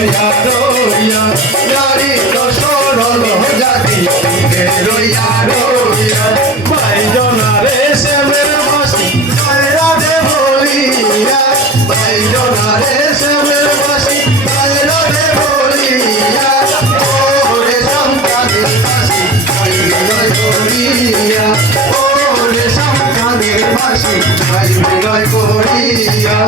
রইয়া রইয়া নারী তো সরল জাতি রইয়া রইয়া ভাইজনারে শ্যামের বাসি রাধে বলিয়া ভাইজনারে শ্যামের বাসি রাধে বলিয়া ওরে সন্তানের বাসি করিয়া ওরে সন্তানের বাসি বিনয় করিয়া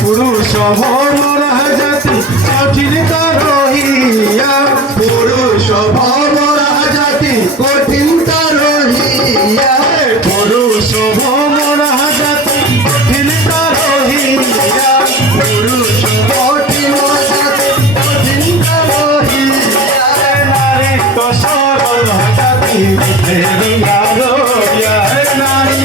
পুরুষ ভরা জাতি কঠিন রহিয়া পুরুষ ভরা জাতি কঠিন রহিয়া পুরুষ ভরা জাতি কঠিন রহিয়া পুরুষ কঠিন জাতি কঠিন রহিয়া নারী তো সরল জাতি রইয়া রইয়া নারী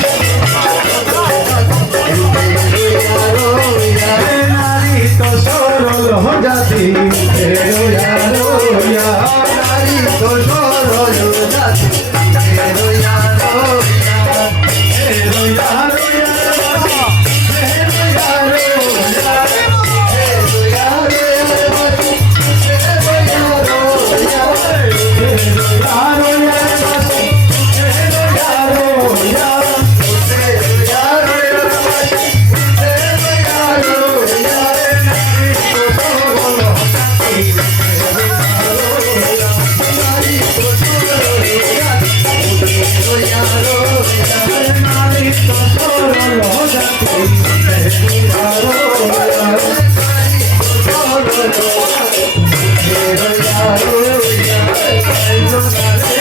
জাতি রইয়া রইয়া নারী তো সরল জাতি রইয়া রইয়া রইয়া রইয়া Oh,